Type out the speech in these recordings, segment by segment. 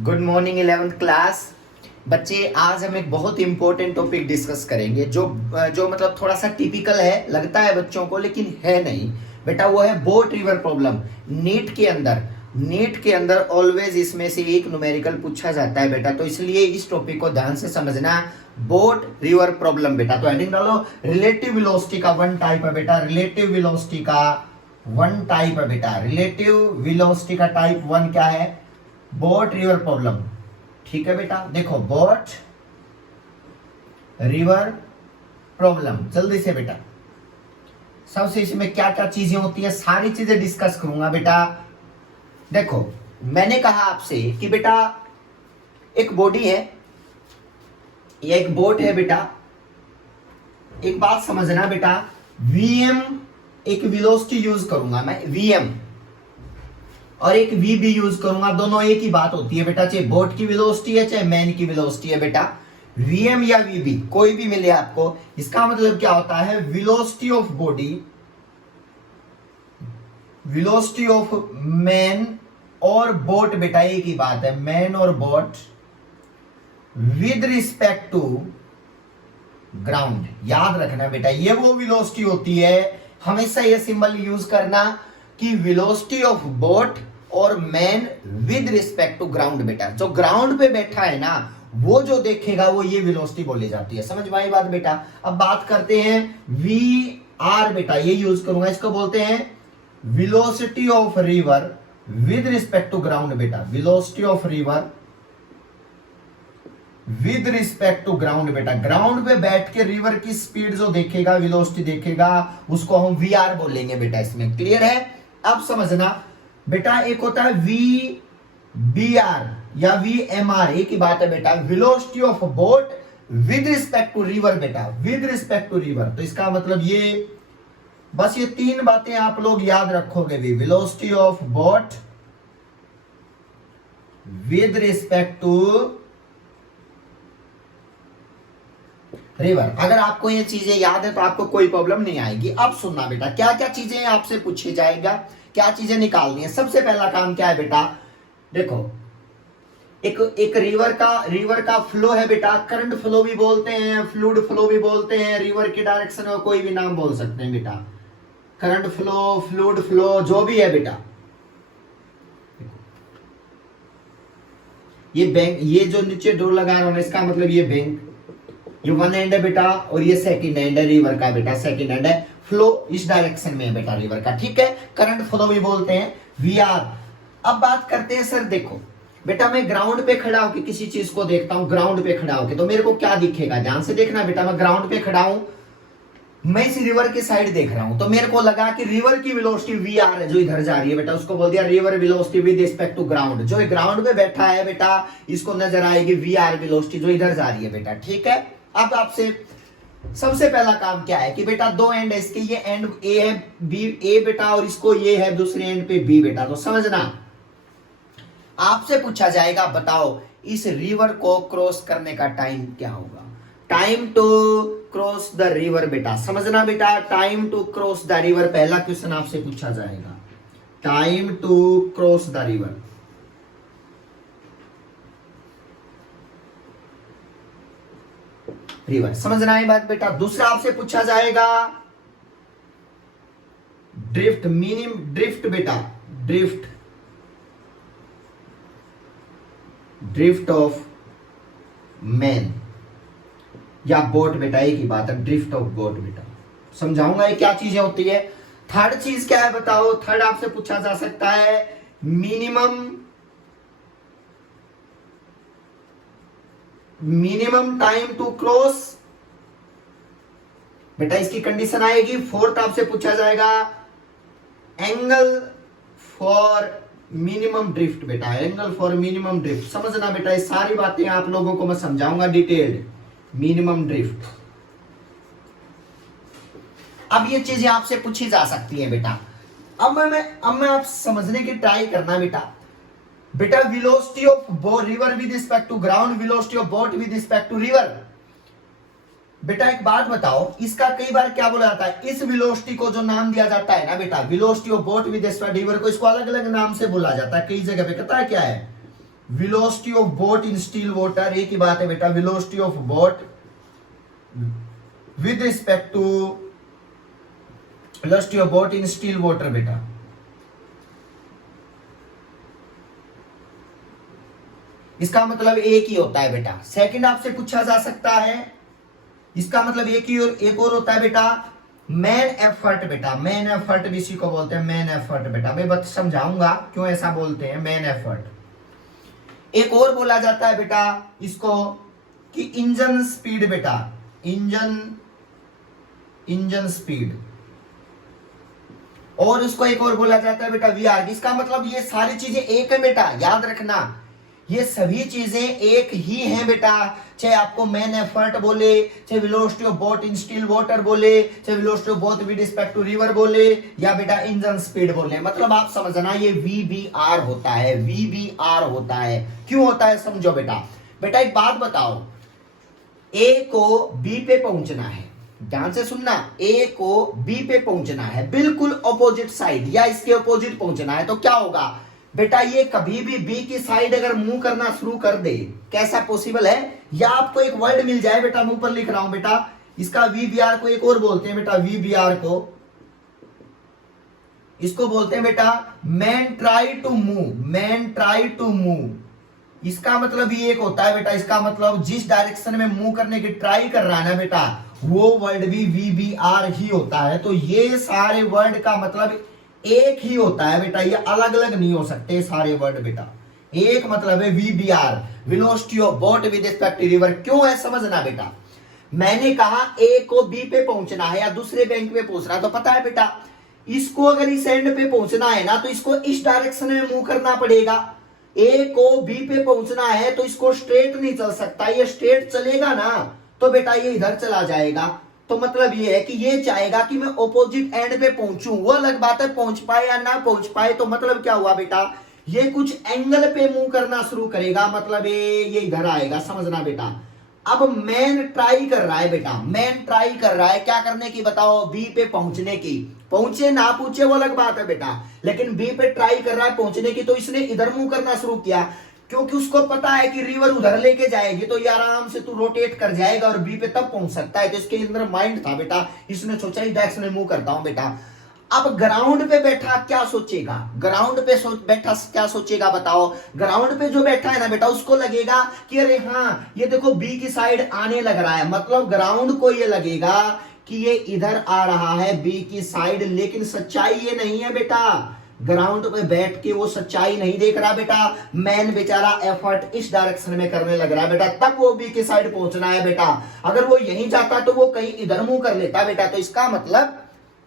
Good morning 11th class. बच्चे, आज हम एक बहुत इंपॉर्टेंट टॉपिक डिस्कस करेंगे जो जो मतलब थोड़ा सा टिपिकल है, लगता है बच्चों को, लेकिन है नहीं बेटा। वो है बोट रिवर प्रॉब्लम। नीट के अंदर ऑलवेज इसमें से एक न्यूमेरिकल पूछा जाता है बेटा, तो इसलिए इस टॉपिक को ध्यान से समझना। बोट रिवर प्रॉब्लम बेटा, तो हेडिंग डालो रिलेटिव वेलोसिटी का वन टाइप है बेटा। रिलेटिव वेलोसिटी का वन टाइप है बेटा। रिलेटिव वेलोसिटी का टाइप वन क्या है? Boat river problem. ठीक है बेटा, देखो बोट रिवर प्रॉब्लम जल्दी से बेटा। सबसे इसमें क्या क्या चीजें होती है सारी चीजें डिस्कस करूंगा बेटा। देखो, मैंने कहा आपसे कि बेटा एक बॉडी है या एक बोट है बेटा। एक बात समझना बेटा, वीएम एक वेलोसिटी यूज करूंगा मैं, वीएम, और एक वी भी यूज करूंगा। दोनों एक ही बात होती है बेटा, चाहे बोट की वेलोसिटी है चाहे मैन की वेलोसिटी है बेटा। वीएम या वीबी कोई भी मिले आपको, इसका मतलब क्या होता है? Velocity of body, velocity of man और बोट बेटा एक ही बात है, मैन और boat with respect to ground. याद रखना बेटा, ये वो वेलोसिटी होती है, हमेशा ये सिंबल यूज करना कि वेलोसिटी ऑफ बोट और man with respect to ground बेटा। जो ग्राउंड पे बैठा है ना, वो जो देखेगा वो ये वेलोसिटी बोली जाती है। समझ में आई बात बेटा? अब बात करते हैं वी आर बेटा, ये यूज करूंगा, इसको बोलते हैं velocity of river with respect to ground बेटा। Velocity of river with respect to ground बेटा। ग्राउंड पे बैठ के रिवर की स्पीड जो देखेगा, वेलोसिटी देखेगा, उसको हम वी आर बोलेंगे बेटा। इसमें क्लियर है? अब समझना बेटा, एक होता है वी बी आर या वी एम आर, एक ही बात है बेटा। Velocity of boat with respect to river बेटा, विद रिस्पेक्ट टू रिवर। तो इसका मतलब ये, बस ये तीन बातें आप लोग याद रखोगे भी। Velocity of boat with respect to river. अगर आपको ये चीजें याद है तो आपको कोई प्रॉब्लम नहीं आएगी। अब सुनना बेटा, क्या क्या चीजें आपसे पूछी जाएगा, क्या चीजें निकालनी है। सबसे पहला काम क्या है बेटा? देखो, एक रिवर का फ्लो है बेटा। करंट फ्लो भी बोलते हैं, फ्लूइड फ्लो भी बोलते हैं, रिवर की डायरेक्शन में कोई भी नाम बोल सकते हैं बेटा। करंट फ्लो, फ्लूइड फ्लो, जो भी है बेटा। ये बैंक, ये जो नीचे डोर लगा रहा हूं इसका मतलब ये बैंक, ये वन एंड है बेटा, और ये सेकंड एंड है रिवर का बेटा। सेकंड एंड है, फ्लो इस डायरेक्शन में है बेटा रिवर का। ठीक है, करंट फ्लो भी बोलते हैं, वी आर। अब बात करते हैं सर, देखो बेटा, मैं ग्राउंड पे खड़ा होकर किसी चीज को देखता हूं, ग्राउंड पे खड़ा होकर, तो मेरे को क्या दिखेगा? ध्यान से देखना बेटा, मैं ग्राउंड पे खड़ा हूं, मैं इस रिवर की साइड देख रहा हूं, तो मेरे को लगा कि रिवर की वेलोसिटी वी आर है जो इधर जा रही है बेटा। उसको बोल दिया river velocity with respect to ground. जो ग्राउंड पे बैठा है बेटा, इसको नजर आएगी वी आर वेलोसिटी जो इधर जा रही है बेटा। ठीक है, अब आपसे सबसे पहला काम क्या है कि बेटा दो एंड है इसके, ये एंड ए है, बी ए बेटा, और इसको ये है दूसरे एंड पे बी बेटा। तो समझना, आपसे पूछा जाएगा बताओ इस रिवर को क्रॉस करने का टाइम क्या होगा? Time to cross the river बेटा। समझना बेटा, time to cross the river पहला क्वेश्चन आपसे पूछा जाएगा। Time to cross the river. River समझना है बात बेटा। दूसरा आपसे पूछा जाएगा ड्रिफ्ट, ड्रिफ्ट बेटा, ड्रिफ्ट ऑफ मैन या बोट बेटा, एक ही बात है, ड्रिफ्ट ऑफ बोट बेटा। समझाऊंगा ये क्या चीजें होती है। थर्ड चीज क्या है बताओ? थर्ड आपसे पूछा जा सकता है मिनिमम टाइम टू क्रॉस बेटा, इसकी कंडीशन आएगी। फोर्थ आपसे पूछा जाएगा एंगल फॉर मिनिमम ड्रिफ्ट बेटा, एंगल फॉर मिनिमम ड्रिफ्ट। समझना बेटा, ये सारी बातें आप लोगों को मैं समझाऊंगा डिटेल्ड। मिनिमम ड्रिफ्ट, अब ये चीजें आपसे पूछी जा सकती है बेटा। अब मैं आप समझने की ट्राई करना बेटा। बेटा velocity of river with respect to ground, velocity of boat with respect to river. बेटा एक बात बताओ, इसका कई बार क्या बोला जाता है? इस वेलोसिटी को जो नाम दिया जाता है ना बेटा, velocity of boat with respect to river को, इसको अलग अलग नाम से बोला जाता है कई जगह पे। पता है क्या है? Velocity of boat in still water, एक ही बात है बेटा, velocity of boat with respect to velocity of boat in still water बेटा। इसका मतलब एक ही होता है बेटा। सेकंड आपसे पूछा जा सकता है, इसका मतलब एक और होता है बेटा, मैन एफर्ट बेटा। मैन एफर्ट भी इसी को बोलते हैं, मैन एफर्ट बेटा। मैं बस समझाऊंगा क्यों ऐसा बोलते हैं मैन एफर्ट। एक और बोला जाता है बेटा इसको कि इंजन स्पीड बेटा, इंजन स्पीड। और इसको एक और बोला जाता है बेटा वीआर। इसका मतलब ये सारी चीजें एक है बेटा, याद रखना ये सभी चीजें एक ही हैं बेटा। चाहे आपको मैन एफर्ट बोले, चाहे velocity of boat in still water बोले, चाहे velocity of boat with respect to river बोले, या बेटा इंजन स्पीड बोले, मतलब आप समझना ये वीबीआर होता है, वीबीआर होता है। क्यों होता है समझो बेटा। बेटा एक बात बताओ, ए को बी पे पहुंचना है, ध्यान से सुनना, ए को बी पे पहुंचना है, बिल्कुल ऑपोजिट साइड या इसके ऑपोजिट पहुंचना है, तो क्या होगा बेटा, ये कभी भी बी की साइड अगर मूव करना शुरू कर दे, कैसा पॉसिबल है, या आपको एक वर्ड मिल जाए बेटा, मुंह पर लिख रहा हूं बेटा, इसका वीबीआर को एक और बोलते हैं बेटा, वीबीआर को इसको बोलते हैं बेटा man try to move, man try to move. इसका मतलब ये एक होता है बेटा, इसका मतलब जिस डायरेक्शन में मूव करने की ट्राई कर रहा है ना बेटा, वो वर्ड भी वीबीआर ही होता है। तो ये सारे वर्ड का मतलब एक ही होता है बेटा, ये अलग अलग नहीं हो सकते सारे वर्ड बेटा। एक मतलब है V B R, velocity of boat with respect to river. क्यों है समझना बेटा, मैंने कहा ए को बी पे पहुंचना है या दूसरे बैंक पे पहुंचना है, तो पता है बेटा इसको अगर इस एंड पे पहुंचना है ना, तो इसको इस डायरेक्शन में मूव करना पड़ेगा। ए को बी पे पहुंचना है तो इसको स्ट्रेट नहीं चल सकता, ये स्ट्रेट चलेगा ना तो बेटा ये इधर चला जाएगा। तो मतलब ये है कि ये चाहेगा कि मैं ऑपोजिट एंड पे पहुंचूं, वो अलग बात है पहुंच पाए या ना पहुंच पाए। तो मतलब क्या हुआ बेटा, ये कुछ एंगल पे मूव करना शुरू करेगा, मतलब ये इधर आएगा, समझना बेटा। अब मैन ट्राई कर रहा है बेटा, मैन ट्राई कर रहा है क्या करने की बताओ, बी पे पहुंचने की। पहुंचे ना पहुंचे वो अलग बात है बेटा, लेकिन बी पे ट्राई कर रहा है पहुंचने की, तो इसने इधर मूव करना शुरू किया, क्योंकि उसको पता है कि रिवर उधर लेके जाएगी तो ये आराम से तू रोटेट कर जाएगा और बी पे तब पहुंच सकता है। तो इसके अंदर माइंड था बेटा, इसने सोचा इस डायरेक्शन में मूव करता हूं बेटा। अब ग्राउंड पे बैठा क्या सोचेगा, ग्राउंड पे बैठा क्या सोचेगा बताओ। ग्राउंड पे जो बैठा है ना बेटा, उसको लगेगा कि अरे हाँ ये देखो बी की साइड आने लग रहा है, मतलब ग्राउंड को ये लगेगा कि ये इधर आ रहा है बी की साइड। लेकिन सच्चाई ये नहीं है बेटा, ग्राउंड पे बैठ के वो सच्चाई नहीं देख रहा बेटा, मैन बेचारा एफर्ट इस डायरेक्शन में करने लग रहा है बेटा, तब वो बी की साइड पहुंचना है बेटा। अगर वो यहीं जाता तो वो कहीं इधर मूव कर लेता बेटा। तो इसका मतलब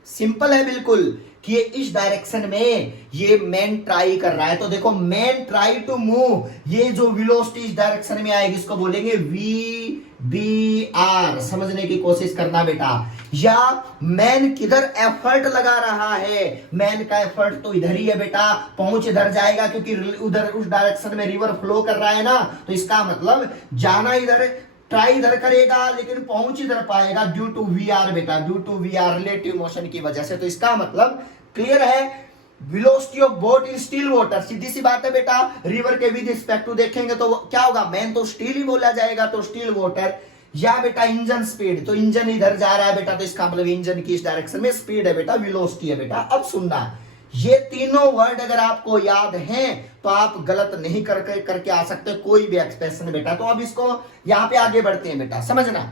सिंपल है बिल्कुल कि ये इस डायरेक्शन में ये मैन ट्राई कर रहा है। तो देखो मैन ट्राई टू मूव, ये जो वेलोसिटी इस डायरेक्शन में आएगी इसको बोलेंगे वी बी आर, समझने की कोशिश करना बेटा। या मैन किधर एफर्ट लगा रहा है, मैन का एफर्ट तो इधर ही है बेटा, पहुंच इधर जाएगा क्योंकि उधर उस डायरेक्शन में रिवर फ्लो कर रहा है ना, तो इसका मतलब जाना इधर, ट्राई इधर करेगा लेकिन पहुंच इधर पाएगा ड्यू टू वी आर बेटा, due to v r relative motion की वजह से। तो इसका मतलब क्लियर है, velocity of boat in still water, सीधी सी बात है बेटा, रिवर के विद रिस्पेक्ट टू देखेंगे तो क्या होगा, मैन तो स्टिल ही बोला जाएगा, तो स्टिल वाटर। या बेटा इंजन स्पीड, तो इंजन इधर जा रहा है बेटा, तो इसका मतलब इंजन की इस डायरेक्शन में स्पीड है बेटा, वेलोसिटी है बेटा। अब सुनना, ये तीनों वर्ड अगर आपको याद हैं तो आप गलत नहीं करके आ सकते कोई भी एक्सप्रेशन बेटा। तो अब इसको यहां पे आगे बढ़ते हैं बेटा, समझना।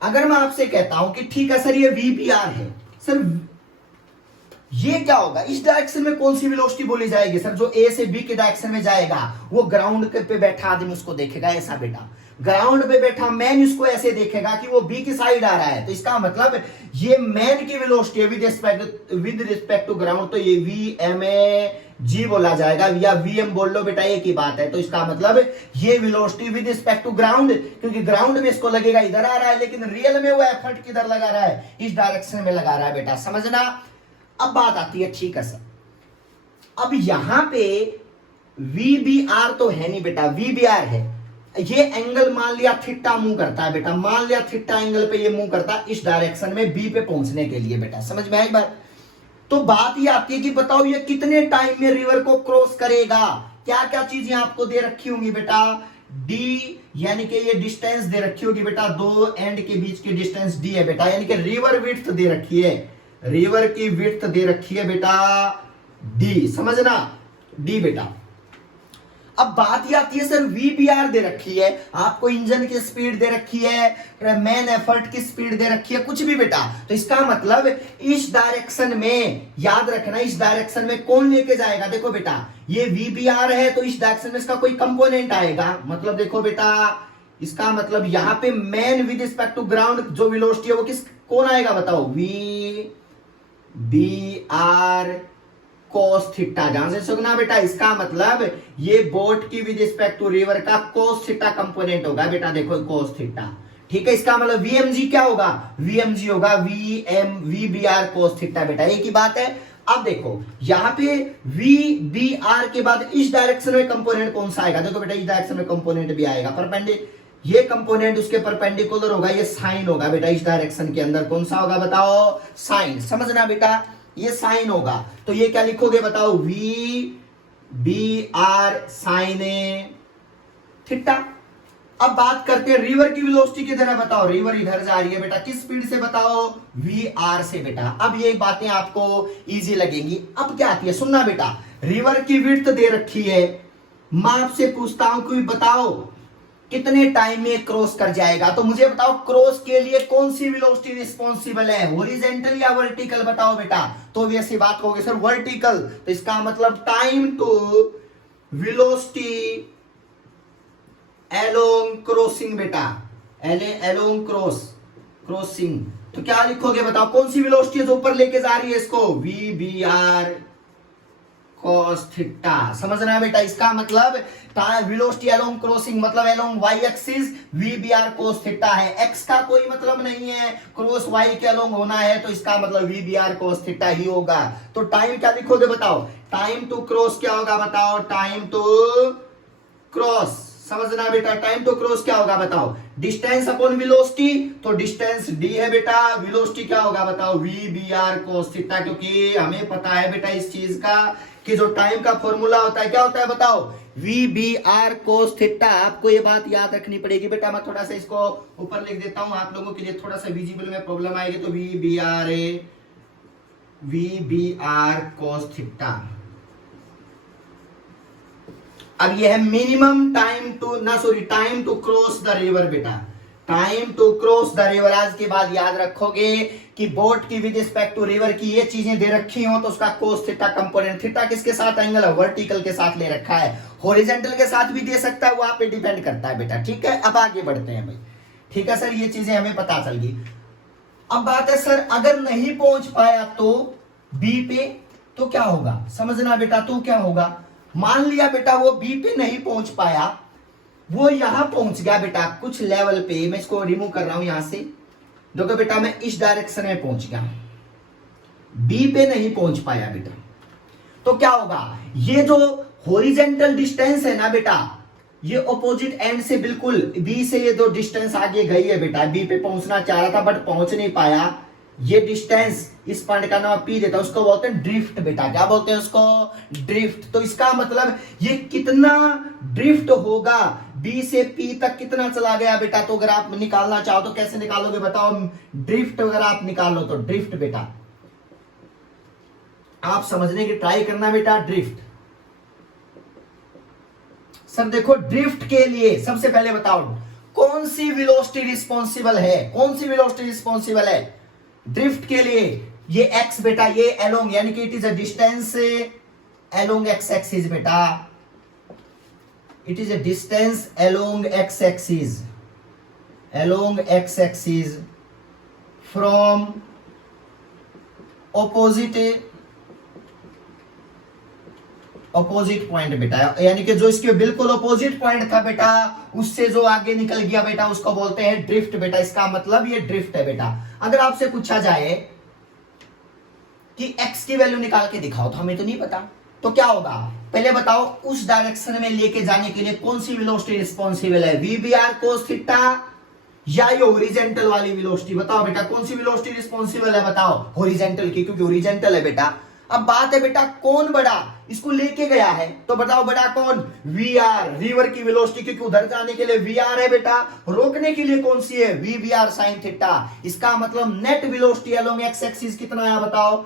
अगर मैं आपसे कहता हूं कि ठीक है सर ये वीपीआर है, सर ये क्या होगा, इस डायरेक्शन में कौन सी वेलोसिटी बोली जाएगी सर, जो ए से बी के डायरेक्शन में जाएगा वो ग्राउंड पे बैठा आदमी उसको देखेगा ऐसा बेटा, ग्राउंड पे बैठा मैन इसको ऐसे देखेगा कि वो बी की साइड आ रहा है। तो इसका मतलब ये मैन की velocity with respect to ground, तो ये वी एम ए जी बोला जाएगा, या वी एम बोल लो बेटा, एक ही बात है। तो इसका मतलब ये velocity with respect to ground, क्योंकि ग्राउंड में इसको लगेगा इधर आ रहा है, लेकिन रियल में वो एफर्ट किधर लगा रहा है, इस डायरेक्शन में लगा रहा है बेटा, समझना। अब बात आती है, ठीक है सर, अब यहां पे वीबीआर तो है नहीं बेटा, वीबीआर है, ये एंगल मान लिया थीटा मूव करता है बेटा, मान लिया थीटा एंगल पे ये मूव करता है इस डायरेक्शन में बी पे पहुंचने के लिए बेटा, समझ में आई बात। तो बात ये आती है कि बताओ ये कितने टाइम में रिवर को क्रॉस करेगा, क्या क्या चीजें आपको दे रखी होंगी बेटा, डी यानी कि ये डिस्टेंस दे रखी होगी बेटा, दो एंड के बीच की डिस्टेंस डी है बेटा, यानी कि रिवर विड्थ दे रखी है, रिवर की विड्थ दे रखी है बेटा डी, समझना डी बेटा। अब बात ये आती है सर वीबीआर दे रखी है, आपको इंजन की स्पीड दे रखी है, मैन एफर्ट की स्पीड दे रखी है, कुछ भी बेटा, तो इसका मतलब इस डायरेक्शन में, याद रखना इस डायरेक्शन में कौन लेके जाएगा, देखो बेटा ये वीबीआर है तो इस डायरेक्शन में इसका कोई कंपोनेंट आएगा, मतलब देखो बेटा इसका मतलब यहां पे man with respect to ground जो वेलोसिटी है वो किस कौन आएगा बताओ, V B R cos theta, ध्यान से सुनना बेटा, इसका मतलब ये बोट की विद रिस्पेक्ट टू रिवर का कोस थीटा कंपोनेंट होगा बेटा, देखो कोस थीटा, ठीक है। इसका मतलब वीएमजी क्या होगा, वीएमजी होगा वीबीआर कोस थीटा बेटा, एक ही बात है। अब देखो यहां पे वीबीआर के बाद इस डायरेक्शन में कंपोनेंट कौन सा आएगा, देखो बेटा इस डायरेक्शन में कंपोनेंट भी आएगा, परपेंडिकुलर ये कंपोनेंट उसके परपेंडिकुलर होगा, ये साइन होगा बेटा, इस डायरेक्शन के अंदर कौन सा होगा बताओ, साइन, समझना बेटा ये साइन होगा, तो ये क्या लिखोगे बताओ, V B are sine theta. अब बात करते हैं रिवर की वेलोसिटी किधर है बताओ, रिवर इधर जा रही है बेटा, किस स्पीड से बताओ, वी आर से बेटा। अब ये बातें आपको इजी लगेंगी। अब क्या आती है सुनना बेटा, रिवर की विड्थ दे रखी है, मैं आपसे पूछता हूं कि बताओ कितने टाइम में क्रॉस कर जाएगा, तो मुझे बताओ क्रॉस के लिए कौन सी वेलोसिटी रिस्पॉन्सिबल है, हॉरिजॉन्टल या वर्टिकल बताओ बेटा, तो भी ऐसी बात होगी सर वर्टिकल, तो इसका मतलब time to velocity along crossing बेटा, एलोंग क्रॉसिंग, तो क्या लिखोगे बताओ, कौन सी वेलोसिटी जो ऊपर लेके जा रही है इसको, V B are cos theta, समझना बेटा, इसका मतलब वेलोसिटी अलोंग क्रॉसिंग मतलब along Y axis V B R cos theta है, एक्स का कोई मतलब नहीं है, क्रॉस वाई के अलोंग होना है, तो इसका मतलब वीबीआर cos थीटा ही होगा। तो टाइम क्या लिखोगे बताओ, टाइम टू क्रॉस क्या होगा बताओ, टाइम टू क्रॉस, समझना बेटा टाइम टू क्रॉस क्या होगा बताओ, डिस्टेंस अपॉन वेलोसिटी, तो डिस्टेंस डी है बेटा, वेलोसिटी क्या होगा बताओ, V B are cos theta, क्योंकि हमें पता है बेटा इस चीज का कि जो टाइम का फॉर्मूला होता है क्या होता है बताओ, V B are cos theta. आपको ये बात याद रखनी पड़ेगी बेटा, मैं थोड़ा सा इसको ऊपर लिख देता हूं आप लोगों के लिए थोड़ा सा विजिबल में प्रॉब्लम आएगी, तो v B are cos theta. अब ये है minimum time to cross the river बेटा, time to cross the river. आज के बाद याद रखोगे कि बोट की विद रिस्पेक्ट टू रिवर की ये चीजें दे रखी हो तो उसका कोस थीटा कंपोनेंट, थीटा किसके साथ एंगल है, वर्टिकल के साथ ले रखा है, हॉरिजॉन्टल के साथ भी दे सकता है, वहां पे डिपेंड करता है बेटा, ठीक है। अब आगे बढ़ते हैं भाई, ठीक है सर, ये चीजें हमें पता चल गई। अब बात है सर अगर नहीं पहुंच पाया तो बी पे, तो क्या होगा समझना बेटा, तो क्या होगा, मान लिया बेटा वो बी पे नहीं पहुंच पाया, वो यहां पहुंच गया बेटा कुछ लेवल पे, मैं इसको रिमूव कर रहा हूं यहां से, देखो बेटा मैं इस डायरेक्शन में पहुंच गया, बी पे नहीं पहुंच पाया बेटा, तो क्या होगा, ये जो हॉरिजॉन्टल डिस्टेंस है ना बेटा, ये ऑपोजिट एंड से बिल्कुल बी से ये दो डिस्टेंस आगे गई है बेटा, बी पे पहुंचना चाह रहा था बट पहुंच नहीं पाया, ये डिस्टेंस इस पॉइंट का नाम पी देता है, उसको बोलते हैं ड्रिफ्ट बेटा, क्या बोलते हैं उसको, ड्रिफ्ट। तो इसका मतलब ये कितना ड्रिफ्ट होगा, बी से पी तक कितना चला गया बेटा, तो अगर आप निकालना चाहो तो कैसे निकालोगे बताओ, ड्रिफ्ट अगर आप निकालो तो ड्रिफ्ट बेटा, आप समझने की ट्राई करना बेटा, ड्रिफ्ट। सर देखो ड्रिफ्ट के लिए सबसे पहले बताओ कौन सी वेलोसिटी रिस्पॉन्सिबल है, कौन सी वेलोसिटी रिस्पॉन्सिबल है ड्रिफ्ट के लिए, ये एक्स बेटा, ये एलोंग यानी कि it is a distance along x axis बेटा, it is a distance along x axis from opposite point बेटा, यानी कि जो इसके बिल्कुल ऑपोजिट पॉइंट था बेटा उससे जो आगे निकल गया बेटा उसको बोलते हैं ड्रिफ्ट बेटा, इसका मतलब ये ड्रिफ्ट है बेटा। अगर आपसे पूछा जाए कि x की वैल्यू निकाल के दिखाओ तो हमें तो नहीं पता, तो क्या होगा, पहले बताओ उस डायरेक्शन में लेके जाने के लिए कौन सी वेलोसिटी रिस्पॉन्सिबल है, वीबीआर cos थीटा या ये हॉरिजॉन्टल वाली वेलोसिटी, बताओ बेटा कौन सी वेलोसिटी रिस्पॉन्सिबल है बताओ, हॉरिजॉन्टल की, क्योंकि हॉरिजॉन्टल है बेटा। अब बात है बेटा कौन बड़ा इसको लेके गया है, तो बताओ बड़ा कौन, वी आर, रिवर की वेलोसिटी, क्योंकि उधर जाने के लिए वी आर है बेटा, रोकने के लिए कौन सी है, V B are sine theta. इसका मतलब net velocity along x axis कितना है बताओ,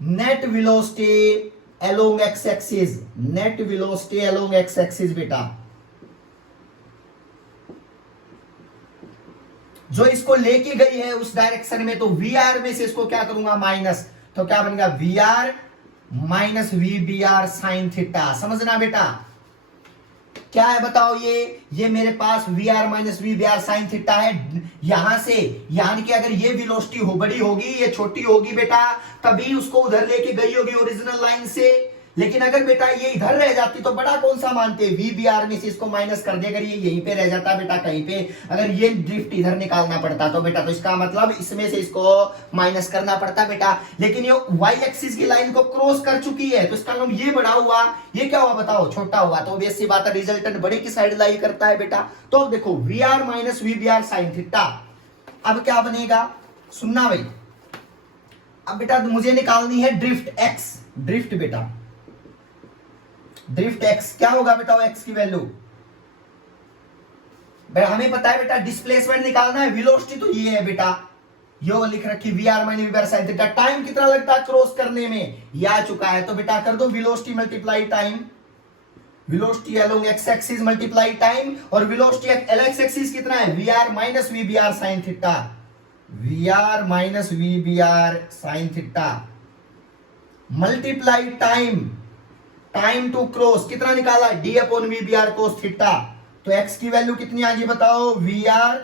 net velocity along x axis, net velocity along x axis बेटा, जो इसको लेके गई है उस डायरेक्शन में, तो वी आर में से इसको क्या करूंगा माइनस, तो क्या बनेगा v are minus we B are sine theta. समझना बेटा क्या है बताओ, ये मेरे पास v are minus we B are sine theta है, यहां से, यानी कि अगर ये वेलोसिटी हो बड़ी होगी ये छोटी होगी बेटा, तभी उसको उधर लेके गई होगी ओरिजिनल लाइन से, लेकिन अगर बेटा ये इधर रह जाती तो बड़ा कौन सा मानते, वी बी आर में से इसको माइनस कर दे, अगर ये यहीं पे रह जाता बेटा कहीं पे, अगर ये ड्रिफ्ट इधर निकालना पड़ता तो बेटा, तो इसका मतलब इसमें से इसको माइनस करना पड़ता बेटा, लेकिन ये वाई एक्सिस की लाइन को क्रॉस कर चुकी है, तो इसका मतलब ये बड़ा हुआ, ये क्या हुआ बताओ छोटा हुआ, तो ऑब्वियस सी बात है रिजल्टेंट बड़े की साइड लाई करता है बेटा। तो अब देखो V are minus we B are sine theta, अब क्या बनेगा सुनना भाई, अब बेटा मुझे निकालनी है ड्रिफ्ट एक्स, ड्रिफ्ट बेटा, ड्रिफ्ट एक्स क्या होगा बेटा, एक्स की वैल्यू, हमें पता है बेटा डिस्प्लेसमेंट निकालना है, वेलोसिटी तो ये है बेटा, यो लिख रखी V are minus V R sine theta, time कितना लगता है क्रॉस करने में, ये आ चुका है, तो बेटा कर दो velocity multiply time, velocity along x axis multiply time, और वेलोसिटी एल एक्स एक्सिस कितना है V are minus we B are sine theta, V are minus we B are sine theta multiply time, time to cross कितना निकाला D upon V B R cos theta, तो x की value कितनी आ गई बताओ, V are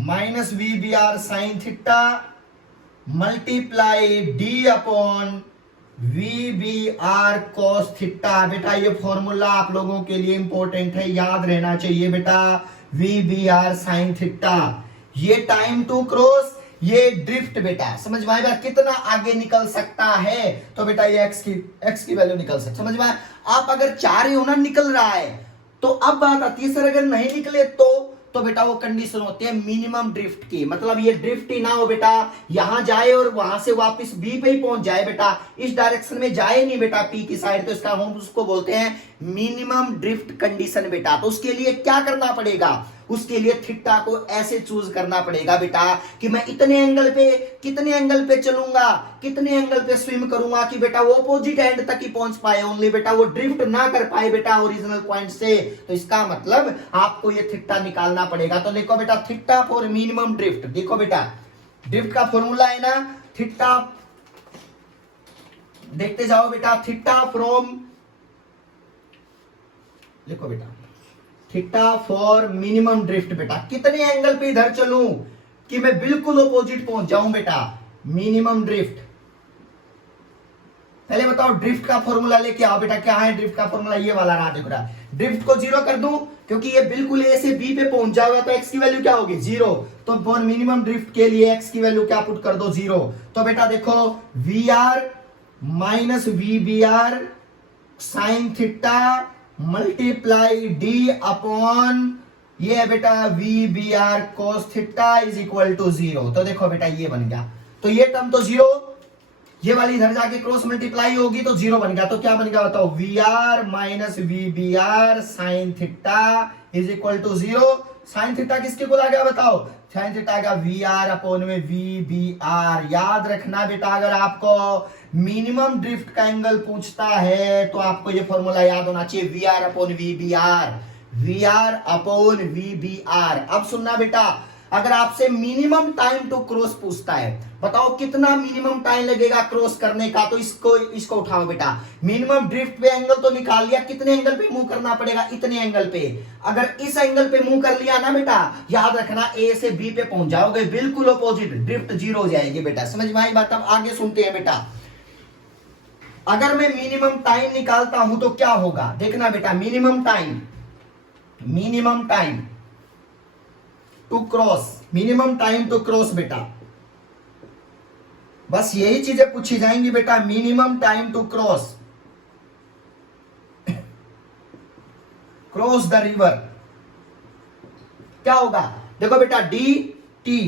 minus we B are sine theta multiply D upon V B R cos theta. बेटा ये फॉर्मूला आप लोगों के लिए इंपॉर्टेंट है, याद रहना चाहिए बेटा, V B are sine theta, ये टाइम टू क्रॉस, ये ड्रिफ्ट बेटा, समझ में आएगा कितना आगे निकल सकता है, तो बेटा ये एक्स की वैल्यू निकल सकती, समझ में आया। आप अगर चाह रहे हो ना निकल रहा है, तो अब बात आती है सर अगर नहीं निकले तो बेटा वो कंडीशन होती है मिनिमम ड्रिफ्ट की, मतलब ये ड्रिफ्ट ही ना हो बेटा, यहां जाए और वहां से वापस बी पे ही पहुंच जाए बेटा, इस डायरेक्शन में जाए नहीं बेटा पी की साइड, तो इसका हम उसको बोलते हैं मिनिमम ड्रिफ्ट कंडीशन बेटा। तो उसके लिए क्या करना पड़ेगा, उसके लिए थीटा को ऐसे चूज करना पड़ेगा बेटा कि मैं इतने एंगल पे, कितने एंगल पे चलूंगा, कितने एंगल पे स्विम करूंगा कि बेटा वो अपोजिट एंड तक ही पहुंच पाए, ओनली बेटा वो ड्रिफ्ट ना कर पाए बेटा ओरिजिनल पॉइंट से, तो इसका मतलब आपको ये थीटा निकालना पड़ेगा। तो देखो बेटा थीटा फॉर मिनिमम ड्रिफ्ट, देखो बेटा ड्रिफ्ट का फॉर्मूला है ना थीटा, देखते जाओ बेटा, थीटा फ्रॉम, देखो बेटा थीटा फॉर मिनिमम ड्रिफ्ट बेटा, कितने एंगल पे इधर चलूं कि मैं बिल्कुल अपोजिट पहुंच जाऊं बेटा, मिनिमम ड्रिफ्ट। पहले बताओ ड्रिफ्ट का फॉर्मूला लेके आओ बेटा, क्या है ड्रिफ्ट का फॉर्मूला, ये वाला रहा देखो, ड्रिफ्ट को जीरो कर दूं क्योंकि ये बिल्कुल ए से बी पे पहुंच जाएगा, तो एक्स की वैल्यू क्या होगी जीरो, तो फॉर मिनिमम ड्रिफ्ट के लिए एक्स की वैल्यू क्या पुट कर दो जीरो, तो बेटा देखो V are minus we B are sine theta multiply D upon ये है बेटा V B R cos theta is equal to zero. तो देखो बेटा ये बन गया, तो ये टर्म तो जीरो, ये वाली इधर जाके क्रॉस मल्टीप्लाई होगी तो जीरो बन गया, तो क्या बन गया बताओ, V are minus we B are sine theta is equal to zero. Sine theta किसके को आ गया बताओ, साइन थीटा का वी आर अपॉन में वी बी आर। याद रखना बेटा अगर आपको मिनिमम ड्रिफ्ट का एंगल पूछता है तो आपको ये फॉर्मूला याद होना चाहिए, V R upon V B R, V R upon V B R. अब सुनना बेटा अगर आपसे मिनिमम टाइम टू क्रॉस पूछता है, बताओ कितना मिनिमम टाइम लगेगा क्रॉस करने का, तो इसको उठाओ बेटा, मिनिमम ड्रिफ्ट पे एंगल तो निकाल लिया, कितने एंगल पे मूव करना पड़ेगा, इतने एंगल पे। अगर इस एंगल पे मूव कर लिया ना बेटा, याद रखना ए से बी पे पहुंच जाओगे, बिल्कुल अपोजिट, ड्रिफ्ट जीरो हो जाएगी बेटा। समझ में आई बात? अब आगे सुनते हैं बेटा, अगर मैं मिनिमम टाइम निकालता हूं तो क्या होगा, देखना बेटा, minimum time to cross, minimum time to cross बेटा, बस यही चीजें पूछी जाएंगी बेटा, minimum time to cross the river क्या होगा, देखो बेटा डी टी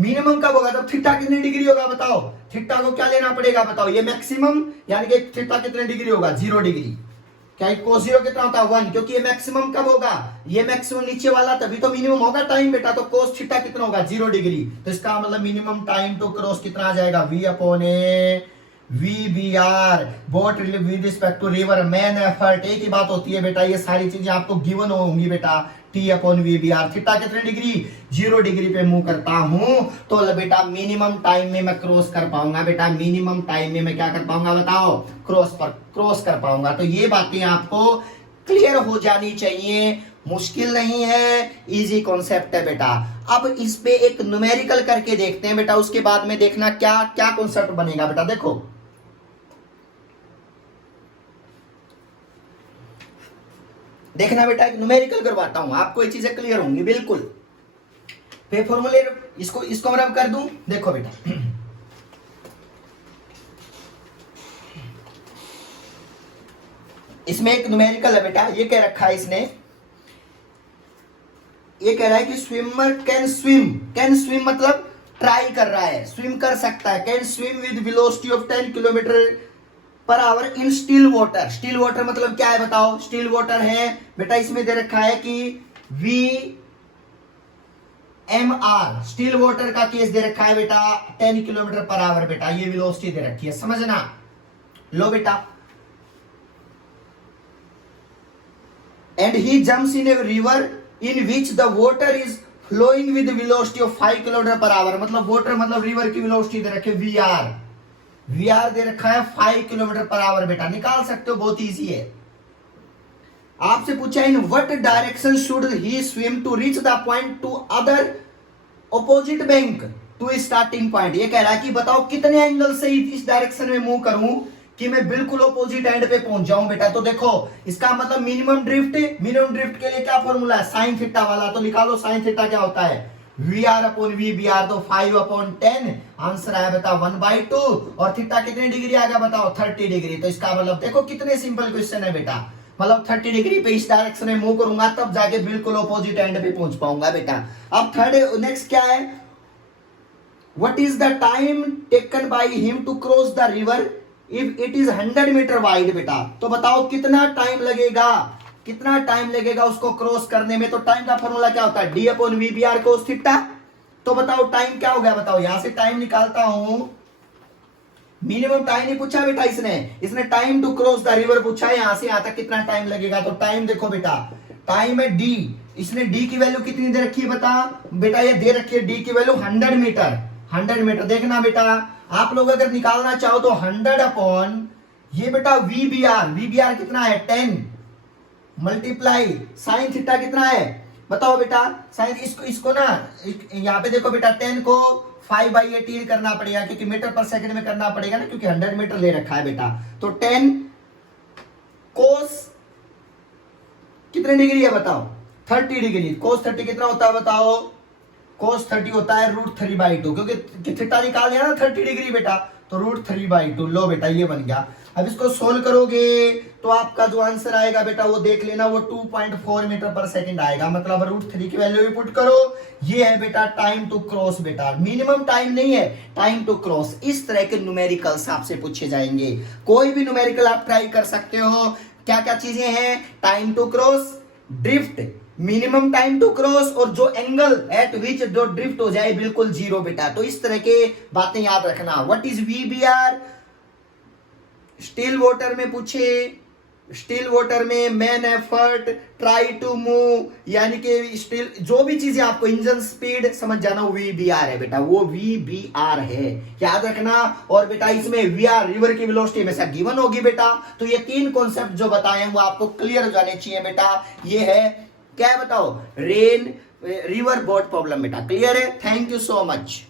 मिनिमम कब होगा, तब थीटा कितनी डिग्री होगा बताओ, थीटा को क्या लेना पड़ेगा बताओ, ये मैक्सिमम यानी कि थीटा कितने डिग्री होगा 0 डिग्री, क्या कोस 0 कितना होता है 1, क्योंकि ये मैक्सिमम कब होगा, ये मैक्सिमम नीचे वाला तभी तो मिनिमम होगा टाइम बेटा, तो कोस थीटा कितना होगा 0 डिग्री, तो इसका मतलब मिनिमम टाइम टू क्रॉस कितना आ जाएगा v upon a VBR boat with respect to river man effort, एक ही बात होती है बेटा, ये सारी चीजें आपको गिवन होंगी बेटा, T अपॉन VBR, थीटा कितने डिग्री 0 डिग्री पे मूव करता हूं तो बेटा मिनिमम टाइम में मैं क्रॉस कर पाऊंगा बेटा, मिनिमम टाइम में मैं क्या कर पाऊंगा बताओ, क्रॉस कर पाऊंगा। तो ये बातें आपको क्लियर हो जानी चाहिए, मुश्किल नहीं है, इजी कॉन्सेप्ट है बेटा। अब इस पे एक न्यूमेरिकल करके देखते हैं बेटा, उसके बाद में देखना क्या क्या कॉन्सेप्ट बनेगा बेटा। देखो देखना बेटा, एक न्यूमेरिकल करवाता हूं, आपको ये चीजें क्लियर होंगी बिल्कुल। पे फॉर्मूले इसको मैं कर दूं, देखो बेटा इसमें एक न्यूमेरिकल है बेटा, ये कह रखा है इसने, ये कह रहा है कि स्विमर कैन स्विम मतलब ट्राई कर रहा है, स्विम कर सकता है, can swim with velocity of 10 kilometre per our in still water. Still water मतलब क्या है बताओ, स्टिल वाटर है बेटा, इसमें दे रखा है कि VMR, स्टिल वाटर का केस दे रखा है बेटा 10 किलोमीटर पर आवर बेटा, ये वेलोसिटी दे रखी है, समझना। लो बेटा, and he jumps in a river in which the water is flowing with velocity of 5 kilometre per hour, मतलब वाटर मतलब रिवर की वेलोसिटी दे रखी है VR दे रखा है 5 किलोमीटर पर आवर बेटा, निकाल सकते हो, बहुत इजी है। आपसे पूछा in what direction should he swim to reach the point to other opposite bank to starting point, ये कह रहा है कि बताओ कितने एंगल से इस डायरेक्शन में मूव करूं कि मैं बिल्कुल ऑपोजिट एंड पे पहुंच जाऊं बेटा। तो देखो इसका मतलब मिनिमम ड्रिफ्ट के लिए क्या फॉर्मूला है, साइन थीटा वाला, तो निकालो साइन थीटा क्या होता है VR अपॉन VBR, तो 5 अपॉन 10, आंसर आया बता 1/2, और थीटा कितने डिग्री आ गया बताओ 30 डिग्री। तो इसका मतलब देखो कितने सिंपल क्वेश्चन है बेटा, मतलब 30 डिग्री पे इस डायरेक्शन में मूव करूंगा तब जाके बिल्कुल ऑपोजिट एंड पे पहुंच पाऊंगा बेटा। अब थर्ड नेक्स्ट क्या है, what is the time taken by him to cross the river if it is 100 metre wide बेटा, तो बताओ कितना टाइम लगेगा उसको क्रॉस करने में। तो टाइम का फॉर्मूला क्या होता है, D अपॉन VBR कोस थीटा, तो बताओ टाइम क्या हो गया बताओ, यहां से टाइम निकालता हूं, मिनिमम टाइम नहीं पूछा बेटा इसने time to cross the river पूछा है, यहां से यहां तक कितना टाइम लगेगा। तो टाइम देखो बेटा, टाइम है D, इसने D की वैल्यू कितनी दे रखी है बता बेटा, ये दे रखी है D की वैल्यू 100 मीटर। देखना बेटा आप लोग अगर निकालना चाहो तो 100 अपॉन ये बेटा VBR कितना है 10 मल्टीप्लाई साइन थीटा कितना है बताओ बेटा, साइन इसको ना यहाँ पे देखो बेटा 10 को 5/18 करना पड़ेगा, क्योंकि मीटर पर सेकंड में करना पड़ेगा ना, क्योंकि 100 मीटर ले रखा है बेटा। तो 10 कोस कितने डिग्री है बताओ 30 डिग्री, कोस 30 कितना होता है बताओ, कोस 30 होता है √3/2, क्योंकि थीटा निकाल लिया ना 30 डिग्री बेटा, तो √3/2। लो बेटा ये बन गया। अब इसको सोल्व करोगे तो आपका जो आंसर आएगा बेटा वो देख लेना, वो 2.4 मीटर पर सेकंड आएगा, मतलब √3 की वैल्यू भी पुट करो। ये है बेटा टाइम टू क्रॉस बेटा, मिनिमम टाइम नहीं है, टाइम टू क्रॉस। इस तरह के न्यूमेरिकल्स आपसे पूछे जाएंगे, कोई भी न्यूमेरिकल आप ट्राई कर सकते हो। क्या क्या चीजें हैं, time to cross, drift, minimum time to cross, और जो एंगल एट विच जो ड्रिफ्ट हो जाए बिल्कुल 0 बेटा। तो इस तरह के बातें याद रखना। What is VBR, still water में पूछे, स्टिल वाटर में man effort, try to move, यानी कि स्टिल जो भी चीजें आपको, इंजन स्पीड समझ जाना, वो VBR है बेटा, वो VBR है, याद रखना। और बेटा इसमें VR रिवर की वेलोसिटी हमेशा गिवन होगी बेटा। तो ये 3 कॉन्सेप्ट जो बताए हैं वो आपको क्लियर हो जाने चाहिए बेटा। ये है क्या है बताओ, रेन रिवर बोट प्रॉब्लम बेटा, क्लियर है। Thank you so much.